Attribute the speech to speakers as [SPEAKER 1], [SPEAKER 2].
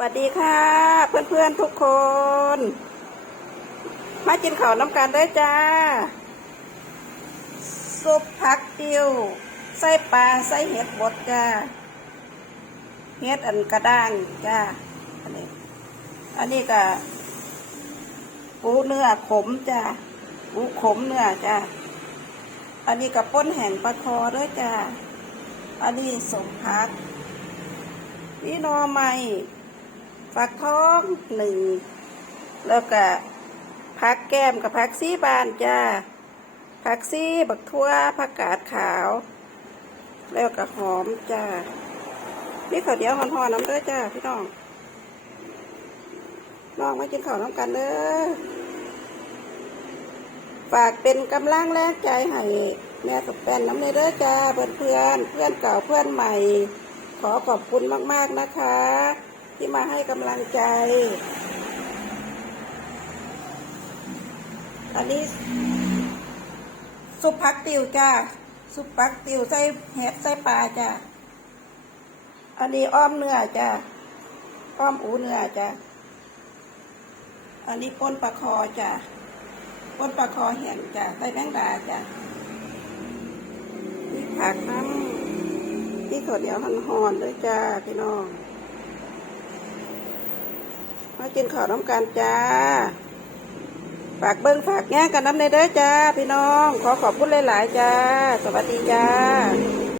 [SPEAKER 1] สวัสดีค่ะ เพื่อนๆทุกคน มากินข้าวน้ำกันได้จ้า ซุปผักติวไส้ปลาไส้เห็ดบดจ้า เห็ดอันกระด้างจ้า อันนี้ อันนี้ก็ปูเนื้อขมจ้าปูขมเนื้อจ้า อันนี้กับป้นแห่งปลาคอด้วยจ้า อันนี้สมพักนี่นอไม้ ฝักทองหนึ่งแล้วก็ผักแก้มกับผักซีบานจ้าผักซีบักทั่วผักกาดขาว แล้วก็หอมจ้านี่ข้าวเดียวหอนๆน้ำเด้อจ้าพี่น้องน้องมากินข้าวน้ำกันเด้อฝากเป็นกำลังแรงใจให้แม่ตกแป้นน้ำในเด้อจ้าเพื่อนเพื่อนเพื่อนเก่าเพื่อนใหม่ ขอขอบคุณมากๆนะคะ มาให้กำลังใจ อันนี้ ซุปผักติวจ้า ซุปผักติวใส่เห็ดใส่ปลาจ้า อันนี้อ้อมเนื้อจ้า อ้อมอูเนื้อจ้า อันนี้ป้นปลาคอจ้าก้นปลาคอแห้งจ้ะใส่แมงดาจ้ะนี่ผักน้ำที่ข้าวเหนียวหันหอนด้วยจ้าพี่น้อง มากินข้าวน้ำกันจ้า ฝากเบิ้งฝากแง่กันน้ำในเด้อจ้า พี่น้อง ขอขอบคุณหลาย ๆ จ้า สวัสดีจ้า